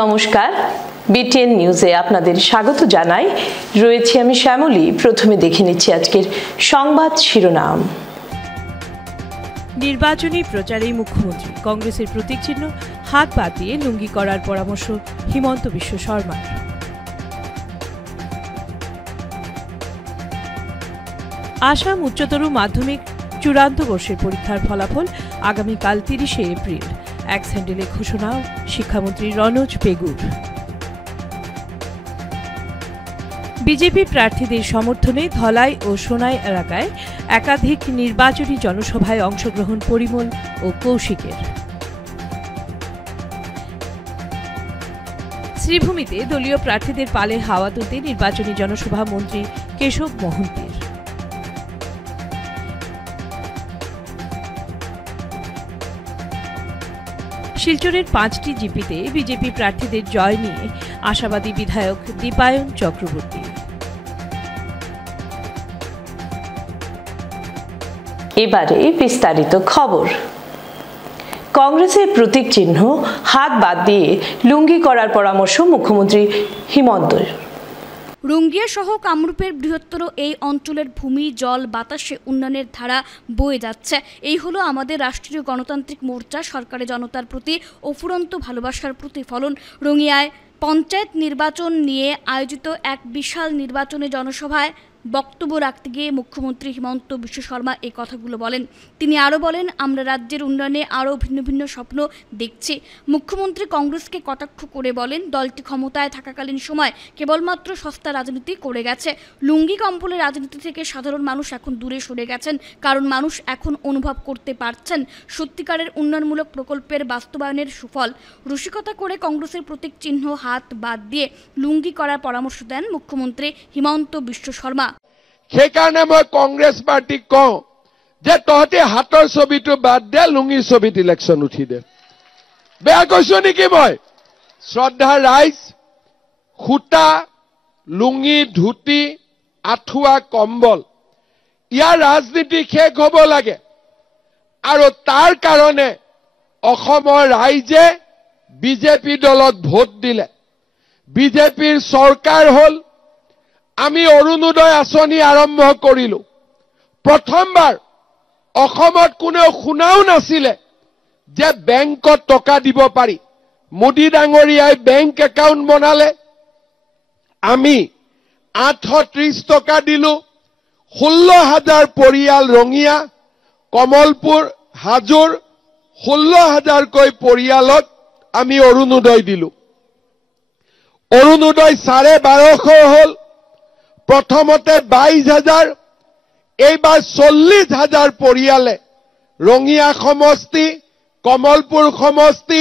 নমস্কার, বিটিএন নিউজে আপনাদের স্বাগত জানাই। রয়েছে আমি শ্যামলী। প্রথমে দেখে নিচ্ছি আজকের সংবাদ শিরোনাম। নির্বাচনী প্রচারে মুখ্যমন্ত্রী, কংগ্রেসের প্রতীক চিহ্ন হাত বাদ দিয়ে লুঙ্গি করার পরামর্শ হিমন্ত বিশ্ব শর্মার। আসাম উচ্চতর মাধ্যমিক চূড়ান্ত বর্ষের পরীক্ষার ফলাফল আগামীকাল ৩০শে এপ্রিল। এক্স হ্যান্ডেলে ঘোষণা শিক্ষামন্ত্রী রনোজ পেগুর। বিজেপি প্রার্থীদের সমর্থনে ধলাই ও সোনাই এলাকায় একাধিক নির্বাচনী জনসভায় অংশগ্রহণ পরিমল ও কৌশিকের। শ্রীভূমিতে দলীয় প্রার্থীদের পালে হাওয়া তুলতে নির্বাচনী জনসভা মন্ত্রী কেশব মহন্তের। শিলচরের ৫টি জিপিতে বিজেপি প্রার্থীদের জয় নিয়ে আশাবাদী বিধায়ক দীপায়ন চক্রবর্তী। এবারে বিস্তারিত খবর। কংগ্রেসের প্রতীক চিহ্ন হাত বাদ দিয়ে লুঙ্গি করার পরামর্শ মুখ্যমন্ত্রী হিমন্তর। রঙ্গিয়া সহ কামরূপের বৃহত্তর এই অঞ্চলের ভূমি, জল, বাতাসে উন্নয়নের ধারা বয়ে যাচ্ছে। এই হলো আমাদের রাষ্ট্রীয় গণতান্ত্রিক মোর্চা সরকারের জনতার প্রতি অফুরন্ত ভালোবাসার প্রতিফলন। রঙ্গিয়ায় পঞ্চায়েত নির্বাচন নিয়ে আয়োজিত এক বিশাল নির্বাচনী জনসভায় বক্তব্য রাখতে গিয়ে মুখ্যমন্ত্রী হিমন্ত বিশ্ব শর্মা এই কথাগুলো বলেন। তিনি আরও বলেন, আমরা রাজ্যের উন্নয়নে আরও ভিন্ন ভিন্ন স্বপ্ন দেখছি। মুখ্যমন্ত্রী কংগ্রেসকে কটাক্ষ করে বলেন, দলটি ক্ষমতায় থাকাকালীন সময় কেবলমাত্র সস্তা রাজনীতি করে গেছে। লুঙ্গি কম্বলের রাজনীতি থেকে সাধারণ মানুষ এখন দূরে সরে গেছেন, কারণ মানুষ এখন অনুভব করতে পারছেন সত্যিকারের উন্নয়নমূলক প্রকল্পের বাস্তবায়নের সুফল। রসিকতা করে কংগ্রেসের প্রতীক চিহ্ন হাত বাদ দিয়ে লুঙ্গি করার পরামর্শ দেন মুখ্যমন্ত্রী হিমন্ত বিশ্ব শর্মা। সেইকাৰণে মই কংগ্ৰেছ পাৰ্টিক কওঁ যে তহঁতি হাতৰ ছবিটো বাদ দে, লুঙিৰ ছবিত ইলেকশ্যন উঠি দে। বেয়া কৈছো নেকি মই? শ্ৰদ্ধা ৰাইজ, সূতা, লুঙি, ধুতি, আঁঠুৱা, কম্বল, ইয়াৰ ৰাজনীতি শেষ হ'ব লাগে। আৰু তাৰ কাৰণে অসমৰ ৰাইজে বিজেপি দলক ভোট দিলে। বিজেপিৰ চৰকাৰ হ'ল। আমি অৰুণোদয় আঁচনি আৰম্ভ কৰিলো। প্ৰথমবাৰ অসমত কোনেও শুনাও নাছিলে যে বেংকত টকা দিব পাৰি। মোদী ডাঙৰীয়াই বেংক একাউণ্ট বনালে। আমি 830 টকা দিলো। 16,000 পৰিয়াল ৰঙিয়া, কমলপুৰ, হাজোৰ 16,000কৈ পৰিয়ালক আমি অৰুণোদয় দিলো। অৰুণোদয় 1250 হ'ল। প্ৰথমতে 22,000, এইবাৰ 40,000 পৰিয়ালে ৰঙিয়া সমষ্টি, কমলপুৰ সমষ্টি,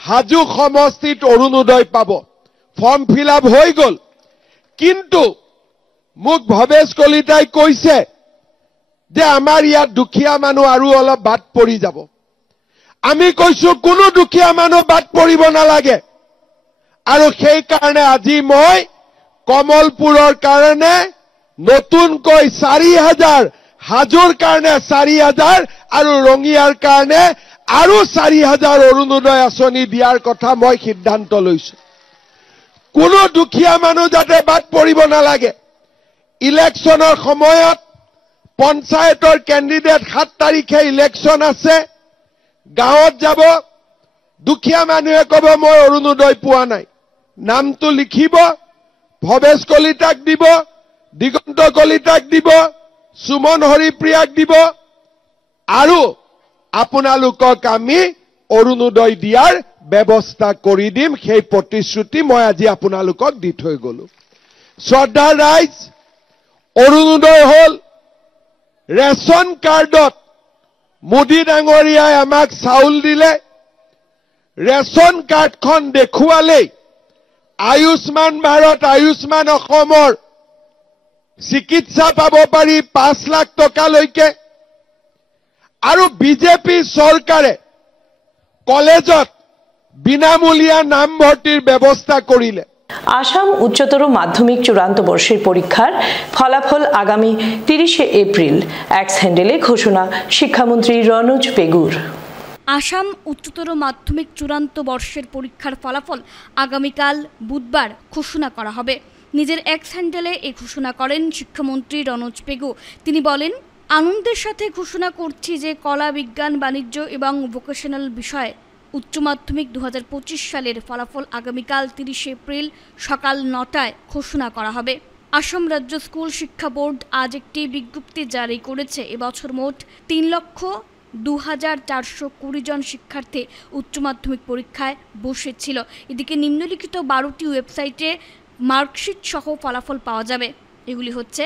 হাজো সমষ্টিত অৰুণোদয় পাব। ফৰ্ম ফিল আপ হৈ গ'ল। কিন্তু মোক ভৱেশ কলিতাই কৈছে যে আমাৰ ইয়াত দুখীয়া মানুহ আৰু অলপ বাদ পৰি যাব। আমি কৈছো কোনো দুখীয়া মানুহ বাদ পৰিব নালাগে। আৰু সেইকাৰণে আজি মই কমলপুৰৰ কাৰণে নতুনকৈ 4,000, হাজোৰ কাৰণে 4,000 আৰু ৰঙিয়াৰ কাৰণে আৰু 4,000 অৰুণোদয় আঁচনি দিয়াৰ কথা মই সিদ্ধান্ত লৈছো। কোনো দুখীয়া মানুহ যাতে বাদ পৰিব নালাগে। ইলেকশ্যনৰ সময়ত পঞ্চায়তৰ কেণ্ডিডেট 7 তাৰিখে ইলেকশ্যন আছে। গাঁৱত যাব, দুখীয়া মানুহে ক'ব মই অৰুণোদয় পোৱা নাই। নামটো লিখিব, ভৱেশ কলিতাক দিব, দিগন্ত কলিতাক দিব, সুমন হৰিপ্ৰিয়াক দিব, আৰু আপোনালোকক আমি অৰুণোদয় দিয়াৰ ব্যৱস্থা কৰি দিম। সেই প্ৰতিশ্ৰুতি মই আজি আপোনালোকক দি থৈ গলো। শ্ৰদ্ধা ৰাইজ, অৰুণোদয় হ'ল ৰেচন কাৰ্ডত মোদী ডাঙৰীয়াই আমাক চাউল দিলে। ৰেচন কাৰ্ডখন দেখুৱালেই আয়ুষ্মান ভাৰত, আয়ুষ্মান অসমৰ চিকিৎসা পাব পাৰি 5 লাখ টকালৈকে। আৰু বিজেপি চৰকাৰে কলেজত বিনামূলীয়া নামভৰ্তিৰ ব্যৱস্থা কৰিলে। আসাম উচ্চতর মাধ্যমিক চূড়ান্ত বর্ষের পরীক্ষার ফলাফল আগামী 30শে এপ্রিল। এক্স হ্যান্ডেলে ঘোষণা শিক্ষামন্ত্রী রনোজ পেগুর। আসাম উচ্চতর মাধ্যমিক চূড়ান্ত বর্ষের পরীক্ষার ফলাফল আগামীকাল বুধবার ঘোষণা করা হবে। নিজের এক্স হ্যান্ডেলে এই ঘোষণা করেন শিক্ষামন্ত্রী রনোজ পেগু। তিনি বলেন, আনন্দের সাথে ঘোষণা করছি যে কলা, বিজ্ঞান, বাণিজ্য এবং ভোকেশনাল বিষয়ে উচ্চ মাধ্যমিক 2025 সালের ফলাফল আগামীকাল 30 এপ্রিল সকাল 9টায় ঘোষণা করা হবে। আসাম রাজ্য স্কুল শিক্ষা বোর্ড আজ একটি বিজ্ঞপ্তি জারি করেছে। এবছর মোট 3,02,420 জন শিক্ষার্থী উচ্চ মাধ্যমিক পরীক্ষায় বসেছিল। এদিকে নিম্নলিখিত 12টি ওয়েবসাইটে মার্কশিট সহ ফলাফল পাওয়া যাবে। এগুলি হচ্ছে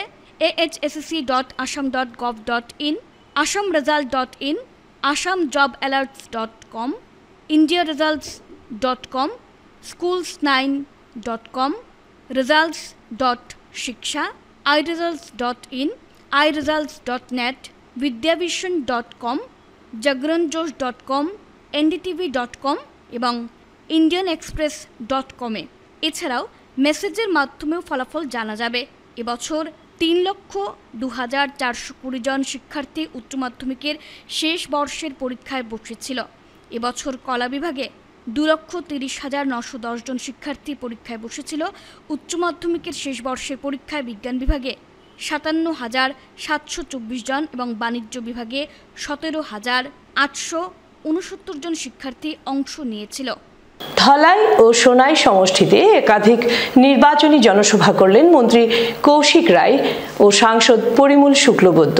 ahsc.assam.gov.in, assamresult.in, assamjobalerts.com, indiaresults.com, schools9.com, results.shiksha, iresults.in, iresults.net, vidyavision.com, jagranjosh.com, ndtv.com এবং indianexpress.com এ। এছাড়াও মেসেজের মাধ্যমেও ফলাফল জানা যাবে। এবছর 3,02,420 জন শিক্ষার্থী উচ্চ মাধ্যমিকের শেষ বর্ষের পরীক্ষায় বসেছিল। এবছর কলা বিভাগে 2,30,910 জন শিক্ষার্থী পরীক্ষায় বসেছিল। উচ্চ মাধ্যমিকের শেষ বর্ষের পরীক্ষায় বিজ্ঞান বিভাগে 57,724 জন এবং বাণিজ্য বিভাগে 17,869 জন শিক্ষার্থী অংশ নিয়েছিল। ধলাই ও সোনাই সমষ্টিতে একাধিক নির্বাচনী জনসভা করলেন মন্ত্রী কৌশিক রায় ও সাংসদ পরিমল শুক্লবৈদ্য।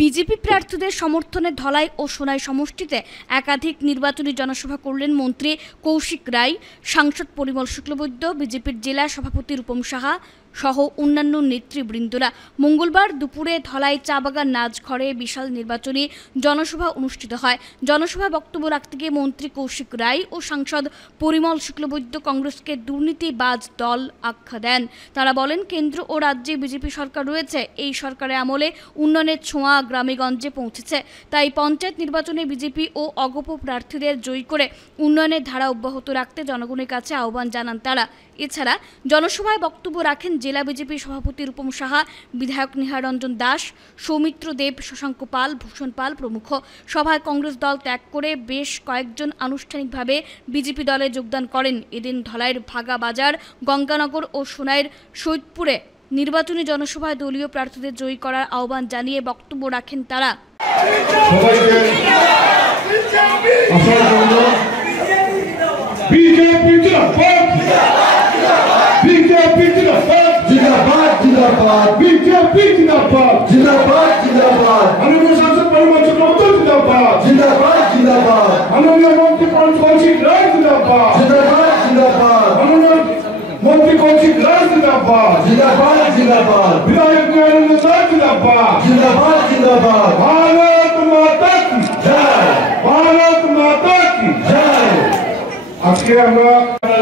বিজেপি প্রার্থীদের সমর্থনে ধলাই ও সোনাই সমষ্টিতে একাধিক নির্বাচনী জনসভা করলেন মন্ত্রী কৌশিক রায়, সাংসদ পরিমল শুক্লবৈদ্য, বিজেপির জেলা সভাপতি রূপম সাহা সহ অন্যান্য নেতৃবৃন্দরা। মঙ্গলবার দুপুরে ধলাই চা বাগান নাচঘরে বিশাল নির্বাচনী জনসভা অনুষ্ঠিত হয়। জনসভায় বক্তব্য রাখতে গিয়ে মন্ত্রী কৌশিক রায় ও সাংসদ পরিমল শুক্লবৈদ্য কংগ্রেসকে দুর্নীতিবাজ দল আখ্যা দেন। তারা বলেন, কেন্দ্র ও রাজ্যে বিজেপি সরকার রয়েছে। এই সরকারের আমলে উন্নয়নের ছোঁয়া গ্রামেগঞ্জে পৌঁছেছে। তাই পঞ্চায়েত নির্বাচনে বিজেপি ও অগপ প্রার্থীদের জয়ী করে উন্নয়নের ধারা অব্যাহত রাখতে জনগণের কাছে আহ্বান জানান তারা। এছাড়া জনসভায় বক্তব্য রাখেন জেলা বিজেপি সভাপতি রূপম সাহা, বিধায়ক নিহার রঞ্জন দাস, সৌমিত্র দেব, শশাঙ্ক পাল, ভূষণ পাল প্রমুখ। সভায় কংগ্রেস দল ত্যাগ করে বেশ কয়েকজন আনুষ্ঠানিকভাবে বিজেপি দলে যোগদান করেন। এদিন ধলাইয়ের ভাগা বাজার, গঙ্গানগর ও সোনাইয়ের সৈয়দপুরে নির্বাচনী জনসভায় দলীয় প্রার্থীদের জয়ী করার আহ্বান জানিয়ে বক্তব্য রাখেন তারা। मंत्री कौशिक राय जिंदाबाद, जिंदाबाद, जिंदाबाद, विधायक निहार जिंदाबाद, जिंदाबाद, जिंदाबाद, भारत माता की जय, भारत माता की जय। আজকে আমরা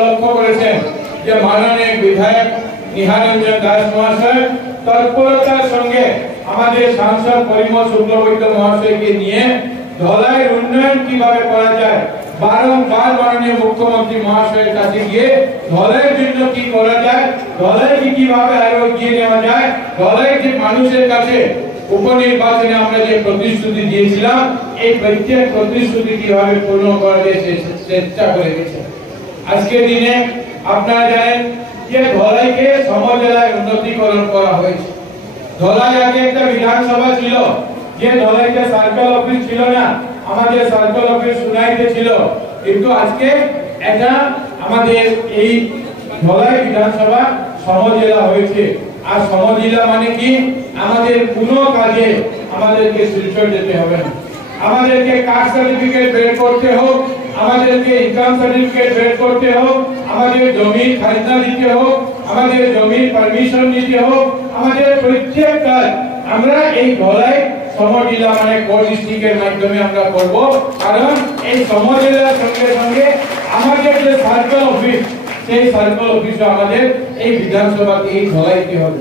লক্ষ্য করেছেন যে মাননীয় বিধায়ক নিহার রঞ্জন দাস মহাশয় তৎপরতার সঙ্গে আমাদের সাংসদ পরিমল শুক্লবৈদ্য মহাশয়কে নিয়ে ধলাইয়ের উন্নয়ন কিভাবে করা যায় বারংবার মাননীয় মুখ্যমন্ত্রী মহাশয়ের কাছে গিয়ে ধলাইয়ের জন্য কি করা যায়, ধলাইকে কিভাবে আরো এগিয়ে নেওয়া যায়, ধলাইকে মানুষের কাছে উপনির্বাচনে আমরা যে প্রতিশ্রুতি দিয়েছিলাম এই প্রত্যেক প্রতিশ্রুতি কিভাবে পূর্ণ করা যায় চেষ্টা করে গেছে। আজকের দিনে আপনারা জানেন যে ধলাইকে সমজেলায় উন্নতিকরণ করা হয়েছে। ধলাই আগে একটা বিধানসভা ছিল, যে ধলাইতে সার্কেল অফিস ছিল না, আমাদের সার্কেল অফিস সোনাইতে ছিল, কিন্তু আজকে এটা আমাদের এই ধলাই বিধানসভা সমজেলা হয়েছে। আর সমজেলা মানে কি, আমাদের কোনো কাজে আমাদেরকে শিলচর যেতে হবে না, আমাদেরকে কাস্ট সার্টিফিকেট বের করতে হোক, আমাদেরকে ইনকাম সার্টিফিকেট বের করতে হোক, আমাদের জমির খাজনা দিতে হোক, আমাদের জমির পারমিশন নিতে হোক, আমাদের প্রত্যেক কাজ আমরা এই ধলাই সমজেলা মানে কোর ডিস্ট্রিক্টের মাধ্যমে আমরা করব। কারণ এই সমজেলার সঙ্গে সঙ্গে আমাদের যে সার্কেল অফিস, সেই সার্কেল অফিসও আমাদের এই বিধানসভাকে এই ধলাইতে হবে।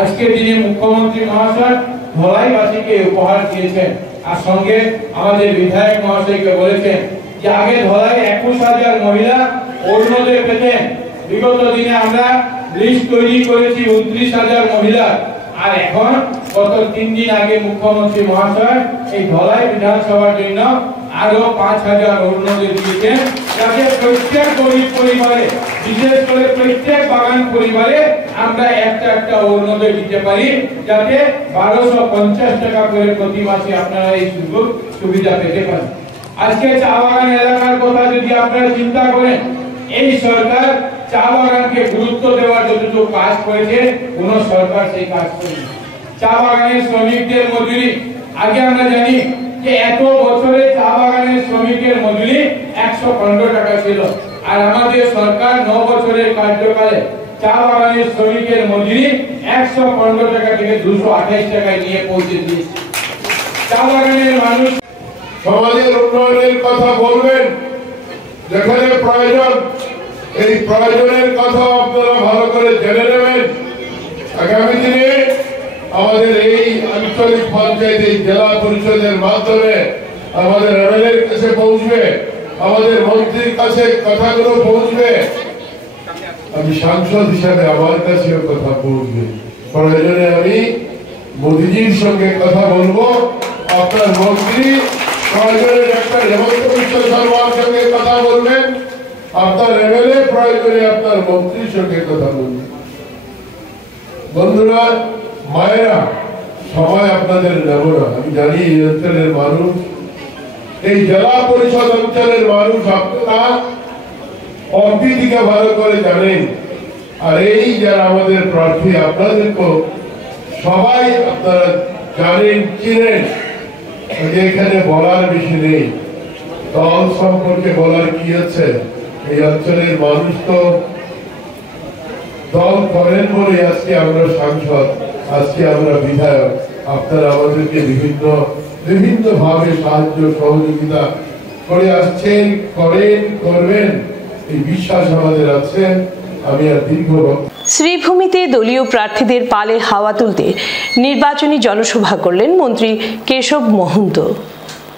আজকের দিনে মুখ্যমন্ত্রী মহাশয় ধলাইবাসীকে উপহার দিয়েছেন, আর সঙ্গে আমাদের বিধায়ক মহাশয়কে বলেছেন যে আগে ধলাই 21,000 মহিলা অরুণোদয় পেতেন, বিগত দিনে আমরা লিস্ট তৈরি করেছি 29,000 মহিলা। আর এখন গত 3 দিন আগে মুখ্যমন্ত্রী মহাশয় এই ধলাই বিধানসভার জন্য আরো 5000 অরুণোদয় দিয়েছেন, যাতে প্রত্যেক গরিব পরিবারে, বিশেষ করে প্রত্যেক বাগান পরিবারে আমরা একটা অরুণোদয় দিতে পারি, যাতে 1250 টাকা করে প্রতি মাসে আপনারা এই সুযোগ সুবিধা পেতে পারেন। আজকে চা বাগান এলাকার কথা যদি আপনারা চিন্তা করেন, এই সরকার চা বাগানকে গুরুত্ব দেওয়ার যতটুকু কাজ করেছে, কোন সরকার সেই কাজ করেনি। চা বাগানের শ্রমিকদের মজুরি, আগে আমরা জানি যে এত বছরে চা বাগানের শ্রমিকের মজুরি 115 টাকা ছিল, আর আমাদের সরকার 9 বছরের কার্যকালে চা বাগানের শ্রমিকের মজুরি 115 টাকা থেকে 228 টাকায় নিয়ে পৌঁছে দিয়েছে। চা বাগানের মানুষ সমাজের উন্নয়নের কথা বলবেন, যেখানে প্রয়োজন এই প্রয়োজনের কথা আপনারা ভালো করে জেনে নেবেন। আগামী দিনে আমাদের এই আঞ্চলিক পঞ্চায়েত, এই জেলা পরিষদের মাধ্যমে আমাদের এমএলএর কাছে পৌঁছবে, আমাদের মন্ত্রীর কাছে কথাগুলো পৌঁছবে, আমি সাংসদ হিসাবে আমার কাছেও কথা পৌঁছবে। প্রয়োজনে আমি মোদীজির সঙ্গে কথা বলবো, আপনার মন্ত্রী প্রয়োজনে ডাক্তার হেমন্ত বিশ্ব শর্মার সঙ্গে কথা বলবেন, আপনার এমএলএ প্রয়োজনে আপনার মন্ত্রীর সঙ্গে কথা বলবেন। বন্ধুরা, মায়েরা, সময় আপনাদের নেব না। আমি জানি এই অঞ্চলের মানুষ, এই জেলা পরিষদ অঞ্চলের মানুষ আপনারা অর্থনীতিকে ভালো করে জানেন, আর এই যারা আমাদের প্রার্থী আপনাদেরকেও সবাই আপনারা জানেন, চিনেন। এখানে বলার বেশি নেই, দল সম্পর্কে বলার কি আছে। এই অঞ্চলের মানুষ তো দল করেন বলে আজকে আমরা সাংসদ, আজকে আমরা বিধায়ক। আপনারা আমাদেরকে বিভিন্ন ভাবে সাহায্য সহযোগিতা করে আসছেন, করেন, করবেন, এই বিশ্বাস আমাদের আছে। আমি আর দীর্ঘ শ্রীভূমিতে দলীয় প্রার্থীদের পালে হাওয়া তুলতে নির্বাচনী জনসভা করলেন মন্ত্রী কেশব মহন্ত।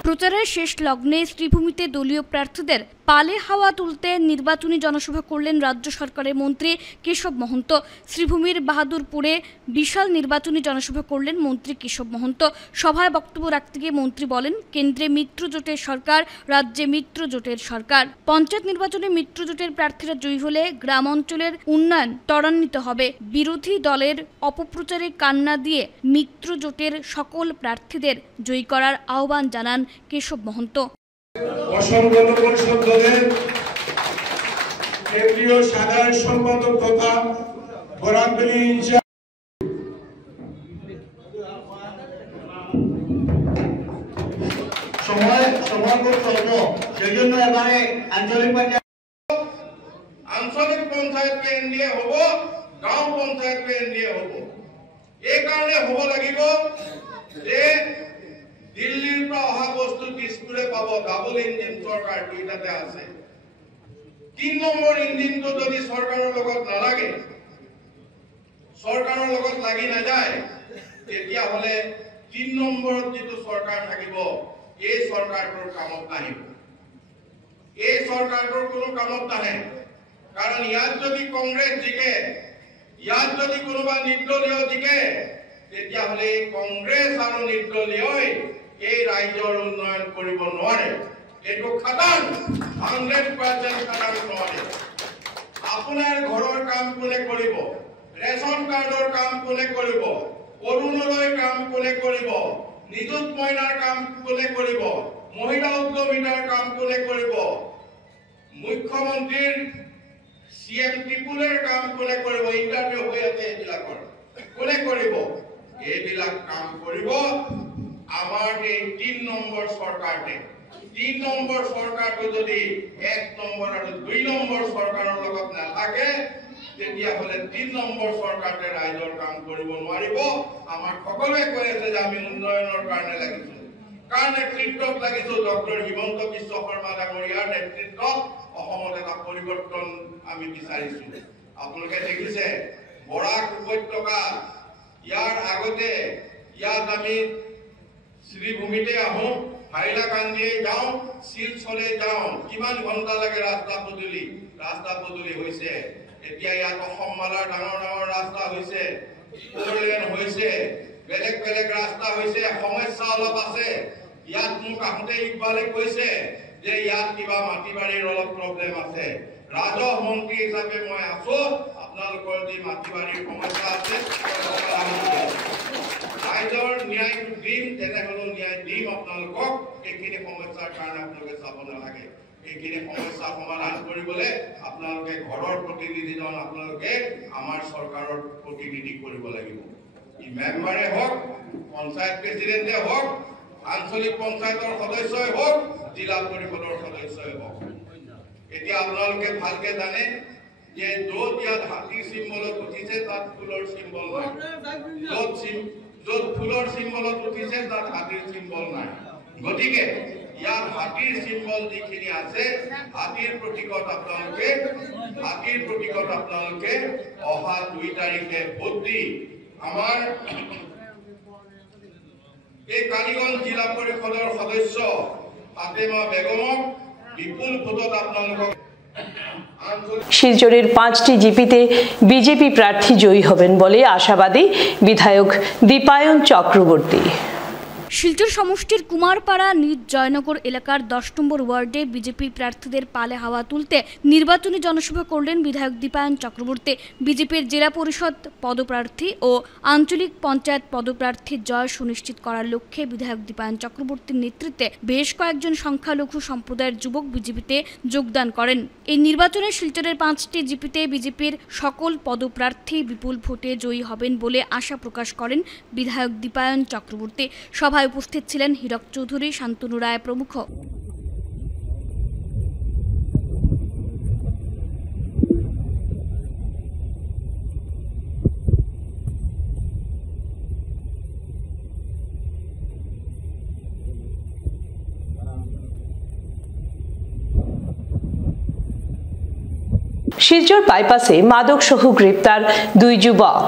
প্রচারের শেষ লগ্নে শ্রীভূমিতে দলীয় প্রার্থীদের পালে হাওয়া তুলতে নির্বাচনী জনসভা করলেন রাজ্য সরকারের মন্ত্রী কেশব মহন্ত। শ্রীভূমির বাহাদুরপুরে বিশাল নির্বাচনী জনসভা করলেন মন্ত্রী কেশব মহন্ত। সভায় বক্তব্য রাখতে গিয়ে মন্ত্রী বলেন, কেন্দ্রে মিত্রজোটের সরকার, রাজ্যে মিত্রজোটের সরকার। পঞ্চায়েত নির্বাচনে মিত্রজোটের প্রার্থীরা জয়ী হলে গ্রাম অঞ্চলের উন্নয়ন ত্বরান্বিত হবে। বিরোধী দলের অপপ্রচারে কান্না দিয়ে মিত্রজোটের সকল প্রার্থীদের জয়ী করার আহ্বান জানান কেশব মহন্ত। অসংগত পরিষদ দলের কেন্দ্রীয় সাধারণ সম্পাদক তথা বরাকভ্যালি ইনচার্জ সময় করতে হতো, সেই জন্য এবারে আঞ্চলিক পঞ্চায়েত এনডিএ হব, গাঁও পঞ্চায়েত এনডিএ হব। এই কারণে হব লাগিব যে দিল্লীৰ পৰা অহা বস্তু দিছপুৰে পাব। ডাবল ইঞ্জিন চৰকাৰ দুইটাতে আছে। 3 নম্বৰ ইঞ্জিনটো যদি চৰকাৰৰ লগত নালাগে, চৰকাৰৰ লগত লাগি নাযায়, তেতিয়াহ'লে 3 নম্বৰত যিটো চৰকাৰ থাকিব, এই চৰকাৰটোৰ কামত নাহিব। এই চৰকাৰটোৰ কোনো কামত নাহে, কাৰণ ইয়াত যদি কংগ্ৰেছ জিকে, ইয়াত যদি কোনোবা নিৰ্দলীয় জিকে, তেতিয়াহ'লে কংগ্ৰেছ আৰু নিৰ্দলীয়ই এই ৰাজ্যৰ উন্নয়ন কৰিব নোৱাৰে। এইটো খাটাং, 100% খাটাং নোৱাৰে। আপোনাৰ ঘৰৰ কাম কোনে কৰিব? ৰেচন কাৰ্ডৰ কাম কোনে কৰিব? অৰুণোদয় কাম কোনে কৰিব? নিযুত মইনাৰ কাম কোনে কৰিব? মহিলা উদ্যমিতাৰ কাম কোনে কৰিব? মুখ্যমন্ত্ৰীৰ CM ত্ৰিপুলৰ কাম কোনে কৰিব? ইণ্টাৰভিউ হৈ আছে, এইবিলাকৰ কোনে কৰিব? এইবিলাক কাম কৰিব আমাৰ এই 3 নম্বৰ চৰকাৰে। 3 নম্বৰ চৰকাৰটো যদি 1 নম্বৰ আৰু 2 নম্বৰ চৰকাৰৰ লগত নাথাকে, তেতিয়াহ'লে 3 নম্বৰ চৰকাৰে ৰাইজৰ কাম কৰিব নোৱাৰিব। আমাৰ সকলোৱে কৈ আছে যে আমি উন্নয়নৰ কাৰণে লাগিছো, কাৰ নেতৃত্বত লাগিছো? ডক্টৰ হিমন্ত বিশ্ব শৰ্মা ডাঙৰীয়াৰ নেতৃত্বত অসমত এটা পৰিৱৰ্তন আমি বিচাৰিছো। আপোনালোকে দেখিছে বৰাক উপত্যকা, ইয়াৰ আগতে ইয়াত আমি শ্রীভূমিতে আহো, হাইলাকান্দিয়ে যাও, শিলচরে যাও, কিমান ঘন্টা লাগে রাস্তা পদূলি হয়েছে। এতিয়া ইয়াত অসমমালাৰ ডাঙৰ ডাঙৰ ৰাস্তা হৈছে, ফ'ৰলেন হৈছে, বেলেগ বেলেগ ৰাস্তা হৈছে। সমস্যা অলপ আছে, ইয়াত মোক আহোঁতে ইকবালে কৈছে যে ইয়াত কিবা মাটি বাৰীৰ অলপ প্ৰব্লেম আছে। ৰাজহ মন্ত্ৰী হিচাপে মই আছো, আপোনালোকৰ যি মাটি বাৰীৰ সমস্যা আছে ৰাইজৰ ন্যায়টো দিম, তেনেহ'লেও ন্যায় দিম আপোনালোকক। এইখিনি সমস্যাৰ কাৰণে আপোনালোকে চাব নালাগে। এইখিনি সমস্যা সমাধান কৰিবলৈ আপোনালোকে ঘৰৰ প্ৰতিনিধিজন আপোনালোকে আমাৰ চৰকাৰৰ প্ৰতিনিধি কৰিব লাগিব। ই মেম্বাৰে হওক, পঞ্চায়ত প্ৰেচিডেণ্টে হওক, আঞ্চলিক পঞ্চায়তৰ সদস্যই হওক, জিলা পৰিষদৰ সদস্যই হওক। এতিয়া আপোনালোকে ভালকে জানে যে য'ত ইয়াত হাতীৰ চিম্বলত উঠিছে তাত ফুলৰ চিম্বল নাই, য'ত ফুলৰ চিম্বলত উঠিছে তাত হাতীৰ চিম্বল নাই। গতিকে ইয়াত হাতীৰ চিম্বল যিখিনি আছে, হাতীৰ প্ৰতীকত আপোনালোকে অহা 2 তাৰিখে ভোট দি আমাৰ এই কালীগঞ্জ জিলা পৰিষদৰ সদস্য ফাতেমা বেগমক বিপুল ভোটত আপোনালোকক। শিলচরের 5টি জিপিতে বিজেপি প্রার্থী জয়ী হবেন বলে আশাবাদী বিধায়ক দীপায়ন চক্রবর্তী। শিলচর সমষ্টির কুমারপাড়া নিজ জয়নগর এলাকার 10 নম্বর ওয়ার্ডে বিজেপি প্রার্থীদের পালে হাওয়া তুলতে নির্বাচনী জনসভা করলেন বিধায়ক দীপায়ন চক্রবর্তী। বিজেপির জেলা পরিষদ পদপ্রার্থী ও আঞ্চলিক পঞ্চায়েত পদপ্রার্থীর জয় সুনিশ্চিত করার লক্ষ্যে বিধায়ক দীপায়ন চক্রবর্তীর নেতৃত্বে বেশ কয়েকজন সংখ্যালঘু সম্প্রদায়ের যুবক বিজেপিতে যোগদান করেন। এই নির্বাচনে শিলচরের 5টি জিপিতে বিজেপির সকল পদপ্রার্থী বিপুল ভোটে জয়ী হবেন বলে আশা প্রকাশ করেন বিধায়ক দীপায়ন চক্রবর্তী। সভায় উপস্থিত ছিলেন হীরক চৌধুরী, শান্তনু রায় প্রমুখ। শিলচর বাইপাসে মাদক সহ গ্রেপ্তার 2 যুবক।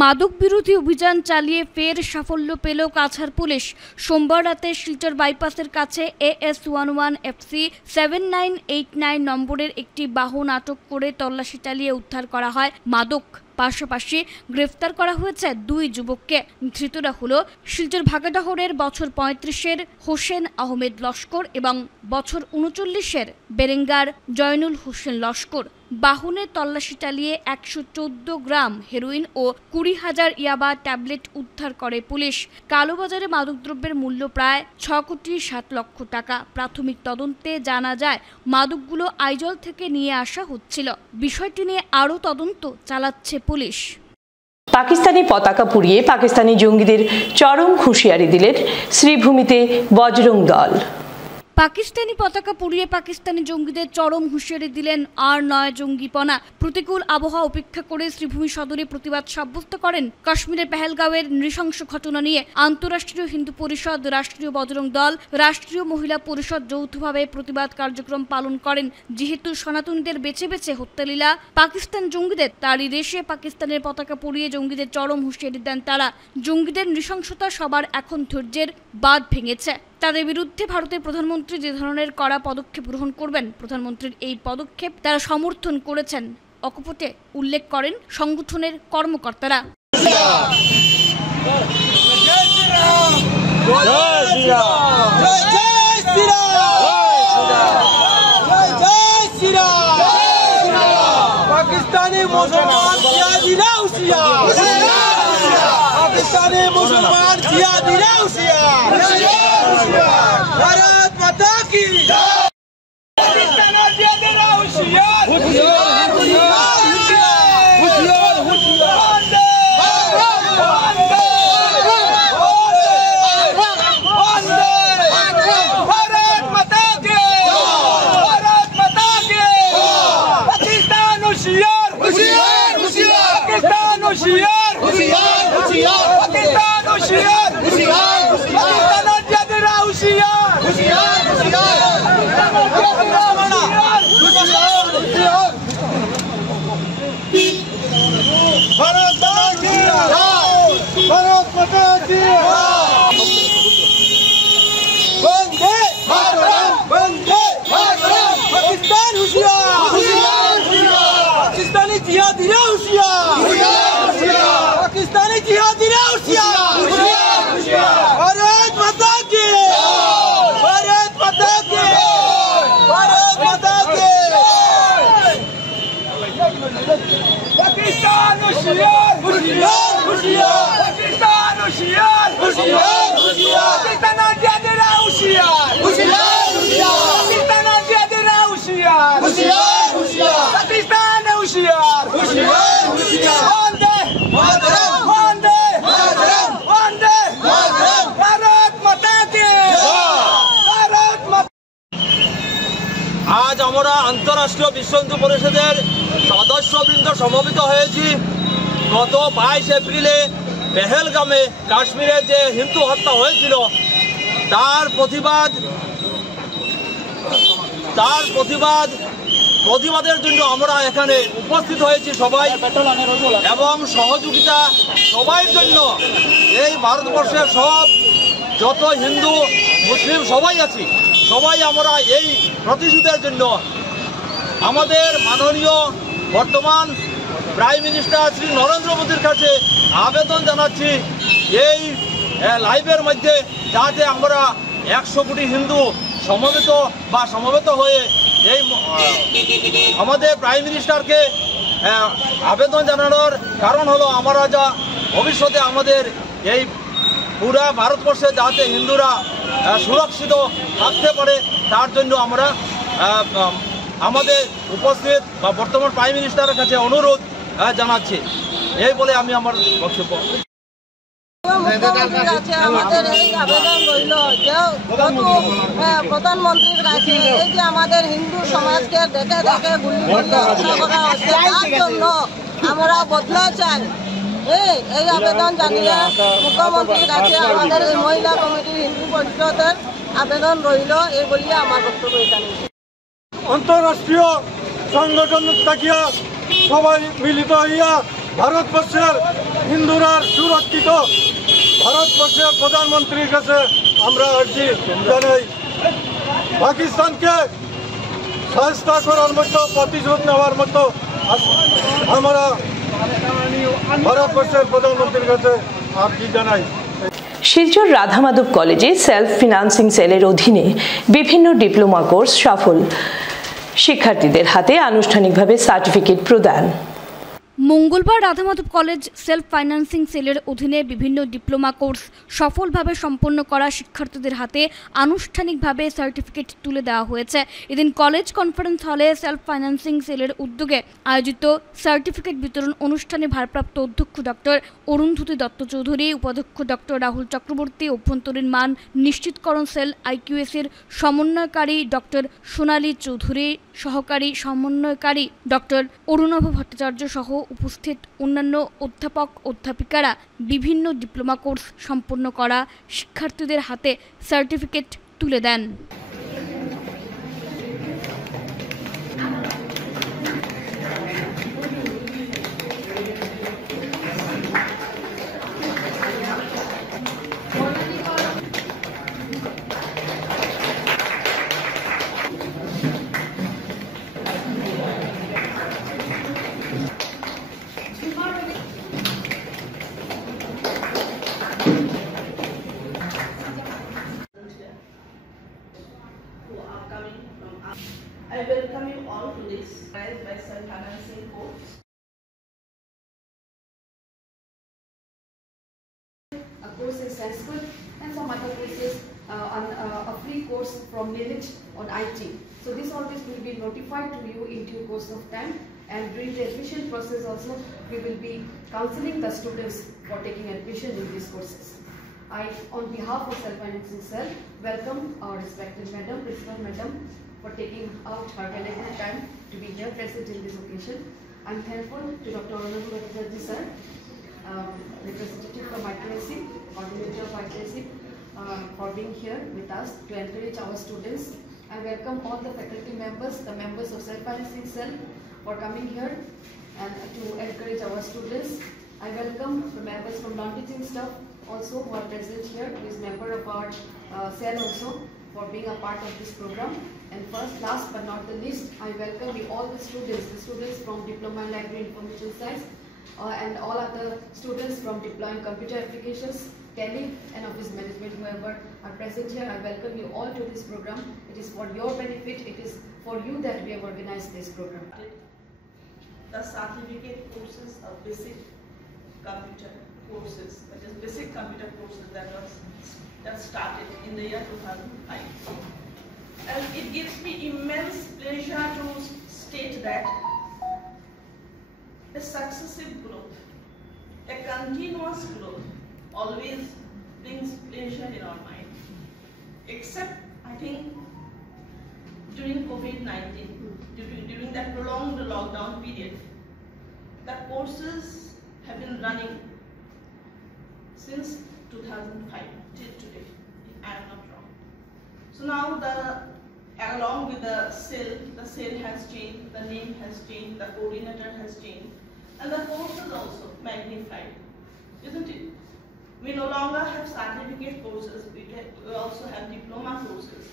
মাদক বিরোধী অভিযান চালিয়ে ফের সাফল্য পেল কাছাড় পুলিশ। সোমবার রাতে শিলচর বাইপাসের কাছে AS11 FC 7989 নম্বরের একটি বাহন আটক করে তল্লাশি চালিয়ে উদ্ধার করা হয় মাদক। পাশাপাশি গ্রেফতার করা হয়েছে 2 যুবককে। ধৃতরা হলো শিলচর ভাগাডহরের বছর 35-এর হোসেন আহমেদ লস্কর এবং বছর 39-এর বেরেঙ্গার জয়নুল হোসেন লস্কর। বাহনে তল্লাশি চালিয়ে 114 গ্রাম হেরোইন ও 20,000 ইয়াবা ট্যাবলেট উদ্ধার করে পুলিশ। কালোবাজারে মাদকদ্রব্যের মূল্য প্রায় 6,07 লক্ষ টাকা। প্রাথমিক তদন্তে জানা যায় মাদকগুলো আইজল থেকে নিয়ে আসা হচ্ছিল। বিষয়টি নিয়ে আরও তদন্ত চালাচ্ছে পুলিশ। পাকিস্তানি পতাকা পুড়িয়ে পাকিস্তানি জঙ্গিদের চরম হুঁশিয়ারি দিলেন শ্রীভূমিতে বজরং দল। পাকিস্তানি পতাকা পুড়িয়ে পাকিস্তানি জঙ্গিদের চরম হুঁশিয়ারি দিলেন আর নয় জঙ্গিপনা। প্রতিকূল আবহাওয়া উপেক্ষা করে শ্রীভূমি সদরে প্রতিবাদ সাব্যস্ত করেন কাশ্মীরের পেহেলগাঁওয়ের নৃশংস ঘটনা নিয়ে। আন্তঃরাষ্ট্রীয় হিন্দু পরিষদ, রাষ্ট্রীয় বজরং দল, রাষ্ট্রীয় মহিলা পরিষদ যৌথভাবে প্রতিবাদ কার্যক্রম পালন করেন। যেহেতু সনাতনীদের বেছে বেছে হত্যালীলা পাকিস্তান জঙ্গিদের, তারই দেশে পাকিস্তানের পতাকা পুড়িয়ে জঙ্গিদের চরম হুঁশিয়ারি দেন তারা। জঙ্গিদের নৃশংসতা সবার এখন ধৈর্যের বাঁধ ভেঙেছে। তাদের বিরুদ্ধে ভারতের প্রধানমন্ত্রী যে ধরনের কড়া পদক্ষেপ গ্রহণ করবেন, প্রধানমন্ত্রীর এই পদক্ষেপ তারা সমর্থন করেছেন অকপটে উল্লেখ করেন সংগঠনের কর্মকর্তারা। পাকিস্তানি মুসলমান জিয়াদিরা হুঁশিয়ার, পাকিস্তানি মুসলমান জিয়াদিরা হুঁশিয়ার, ভারত মাতা কি জয়। পাকিস্তানি জিয়াদিরা হুঁশিয়ার, হুঁশিয়ার, হুঁশিয়ার, হুঁশিয়ার, হুঁশিয়ার। ভারত মাতা কি, ভারত মাতা কি। পাকিস্তান হুঁশিয়ার, হুঁশিয়ার, হুঁশিয়ার। পাকিস্তান হুঁশিয়ার, হুঁশিয়ার, হুঁশিয়ার। পাকিস্তান হুঁশিয়ার, হুঁশিয়ার, হুঁশিয়ার। পাকিস্তান জিয়াদিরা হুঁশিয়ার, হুঁশিয়ার, হুঁশিয়ার। ভারত মাতা কি জয়, ভারত মাতা কি জয়। বন্দে মাতরম, বন্দে মাতরম। পাকিস্তান হুঁশিয়ার, হুঁশিয়ার, হুঁশিয়ার। পাকিস্তানি জিহাদিরা হুঁশিয়ার, হুঁশিয়ার, হুঁশিয়ার। পাকিস্তানি জিহাদিরা হুঁশিয়ার, হুঁশিয়ার, হুঁশিয়ার। ভারত মাতা কি হুঁশিয়ার হুঁশিয়ার পাকিস্তানের জিয়াদিরা হুঁশিয়ার হুঁশিয়ার হুঁশিয়ার পাকিস্তানের জিয়াদিরা হুঁশিয়ার হুঁশিয়ার হুঁশিয়ার পাকিস্তানে হুঁশিয়ার হুঁশিয়ার হুঁশিয়ার বন্দে মাতরম বন্দে মাতরম বন্দে মাতরম ভারত মাতা কি ভারত মাতা। আজ আমরা আন্তঃরাষ্ট্রীয় বিশ্ব হিন্দু পরিষদের সদস্যবৃন্দ সমবেত হয়েছি গত 22 এপ্রিলে পেহেলগামে কাশ্মীরে যে হিন্দু হত্যা হয়েছিল তার প্রতিবাদের জন্য আমরা এখানে উপস্থিত হয়েছি সবাই, এবং সহযোগিতা সবাই জন্য এই ভারতবর্ষের সব যত হিন্দু মুসলিম সবাই আছি, সবাই আমরা এই প্রতিশোধের জন্য আমাদের মাননীয় বর্তমান প্রাইম মিনিস্টার শ্রী নরেন্দ্র মোদীর কাছে আবেদন জানাচ্ছি এই লাইভের মধ্যে যাতে আমরা 100 কোটি হিন্দু সমবেত হয়ে এই আমাদের প্রাইম মিনিস্টারকে আবেদন জানানোর কারণ হলো আমরা যা ভবিষ্যতে আমাদের এই পুরা ভারতবর্ষে যাতে হিন্দুরা সুরক্ষিত থাকতে পারে তার জন্য আমরা আমাদের উপস্থিত বা বর্তমান প্রাইম মিনিস্টারের কাছে অনুরোধ জানাচ্ছি। এই বলে আমি আমার বক্তব্য। মুখ্যমন্ত্রীর কাছে আমাদের এই আবেদন রইল যে প্রধানমন্ত্রীর কাছে এই যে আমাদের হিন্দু সমাজকে দেখে দেখে গুলি হত্যা করা হচ্ছে তার জন্য আমরা বদলা চাই। এই আবেদন জানিয়ে মুখ্যমন্ত্রীর কাছে আমাদের এই মহিলা কমিটির হিন্দু পরিষদের আবেদন রইল এই বলিয়ে আমার বক্তব্য এখানে। আন্তঃরাষ্ট্রীয় সংগঠন থাকিয়া সবাই মিলিত হইয়া ভারতবর্ষের হিন্দুরা সুরক্ষিত ভারতবর্ষের প্রধানমন্ত্রীর কাছে আমরা আর্জি জানাই পাকিস্তানকে সাহায্য করার মতো প্রতিশোধ নেওয়ার মতো আমরা ভারতবর্ষের প্রধানমন্ত্রীর কাছে আর্জি জানাই। শিলচর রাধা মাধব কলেজে সেলফ ফিনান্সিং সেলের অধীনে বিভিন্ন ডিপ্লোমা কোর্স সফল, শিক্ষার্থীদের হাতে আনুষ্ঠানিকভাবে সার্টিফিকেট প্রদান। মঙ্গলবার Radha Madhab college self financing সেলের অধীনে বিভিন্ন ডিপ্লোমা কোর্স সফলভাবে সম্পন্ন করা শিক্ষার্থীদের হাতে আনুষ্ঠানিকভাবে সার্টিফিকেট তুলে দেওয়া হয়েছে। এদিন কলেজ কনফারেন্স হলে সেলফ ফাইন্যান্সিং সেলের উদ্যোগে আয়োজিত সার্টিফিকেট বিতরণ অনুষ্ঠানে ভারপ্রাপ্ত অধ্যক্ষ ডক্টর অরুন্ধতী দত্ত চৌধুরী, উপাধ্যক্ষ ডক্টর রাহুল চক্রবর্তী, অভ্যন্তরীণ মান নিশ্চিতকরণ সেল আইকিউএসের সমন্বয়কারী ডক্টর সোনালী চৌধুরী, সহকারী সমন্বয়কারী ডক্টর অরুণভ ভট্টাচার্য সহ উপস্থিত অন্যান্য অধ্যাপক অধ্যাপিকারা বিভিন্ন ডিপ্লোমা কোর্স সম্পন্ন করা শিক্ষার্থীদের হাতে সার্টিফিকেট তুলে দেন। I welcome you all to this by self-financing course. A course in Sanskrit and some other places on a free course from Village on IT. So all this will be notified to you in due course of time, and during the admission process also we will be counseling the students for taking admission in these courses. I, on behalf of Self-Financing Cell, welcome our respected Madam, Principal Madam, for taking out her valuable time to be here present in this occasion. I'm thankful to Dr. Arunabh Bhattacharjee sir, representative from ITSC, coordinator of ITSC, for being here with us to encourage our students. I welcome all the faculty members, the members of Self-Financing Cell, for coming here and to encourage our students. I welcome the members from non-teaching staff also who are present here, who is member of our cell also, for being a part of this program. And first, last but not the least, I welcome you all the students from Diploma in Library Information Science, and all other students from Diploma in Computer Applications, Tele and Office Management, whoever are present here. I welcome you all to this program. It is for your benefit, it is for you that we have organized this program. The certificate courses of basic computer courses, that is basic computer courses that started in the year 2005. And it gives me immense pleasure to state that a successive growth, a continuous growth always brings pleasure in our mind. Except, I think, during COVID-19, during that prolonged lockdown period, the courses have been running since 2005 till today, if I am not wrong. So now, along with the cell has changed, the name has changed, the coordinator has changed, and the courses also magnified, isn't it? We no longer have certificate courses, we also have diploma courses,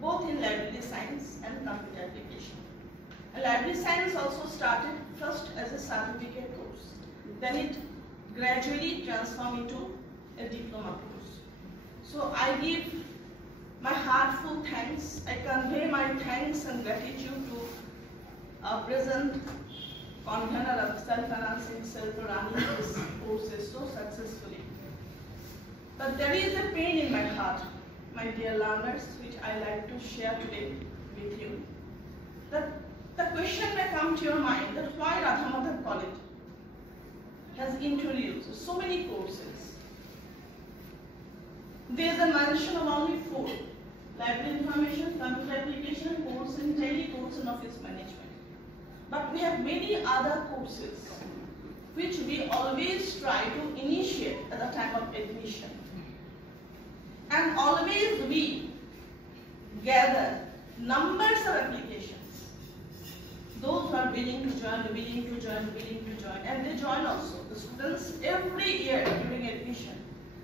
both in library science and computer application. And library science also started first as a certificate course, then it gradually transformed into a diploma course. So I give my heartfelt thanks, I convey my thanks and gratitude to our present convener of self-financing cell for running this courses so successfully. But there is a pain in my heart, my dear learners, which I like to share today with you. That the question may come to your mind that why Radhamadhab College has introduced so many courses. There is a mention of only 4: library information, computer application, course in tele, course in office management. But we have many other courses which we always try to initiate at the time of admission. And always we gather numbers of applications. Those who are willing to join, and they join also. The students every year during admission,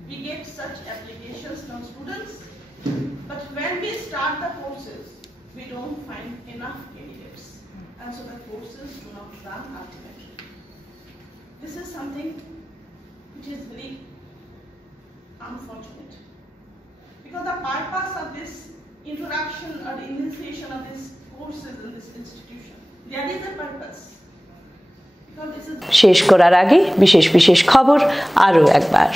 we get such applications from students, but when we start the courses, we don't find enough candidates, and so the courses do not run ultimately. This is something which is very unfortunate, because the purpose of this introduction or the initiation of these courses in this institution, there is a purpose. শেষ করার আগে বিশেষ খবর আরও একবার।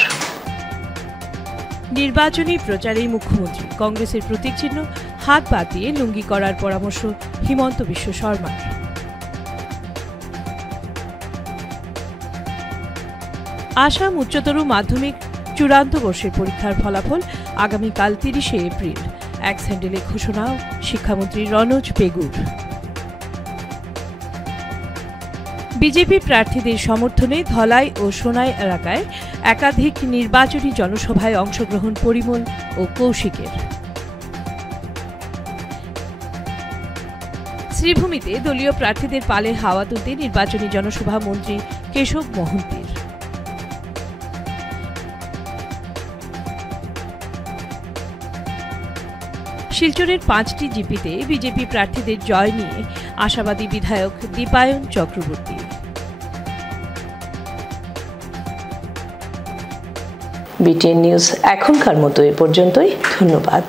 নির্বাচনী প্রচারে মুখ্যমন্ত্রী কংগ্রেসের প্রতীক চিহ্ন হাত বাদ দিয়ে লুঙ্গি করার পরামর্শ হিমন্ত বিশ্ব শর্মার। আসাম উচ্চতর মাধ্যমিক চূড়ান্ত বর্ষের পরীক্ষার ফলাফল আগামীকাল 30শে এপ্রিল। এক স্যান্ডেলে ঘোষণা শিক্ষামন্ত্রী রনোজ পেগুর। বিজেপি প্রার্থীদের সমর্থনে ধলাই ও সোনাই এলাকায় একাধিক নির্বাচনী জনসভায় অংশগ্রহণ পরিমল ও কৌশিকের। শ্রীভূমিতে দলীয় প্রার্থীদের পালে হাওয়া তুলতে নির্বাচনী জনসভা মন্ত্রী কেশব মহন্তির। শিলচরের 5টি জিপিতে বিজেপি প্রার্থীদের জয় নিয়ে আশাবাদী বিধায়ক দীপায়ন চক্রবর্তী। বিটিএন নিউজ এখনকার মতো এ পর্যন্তই। ধন্যবাদ।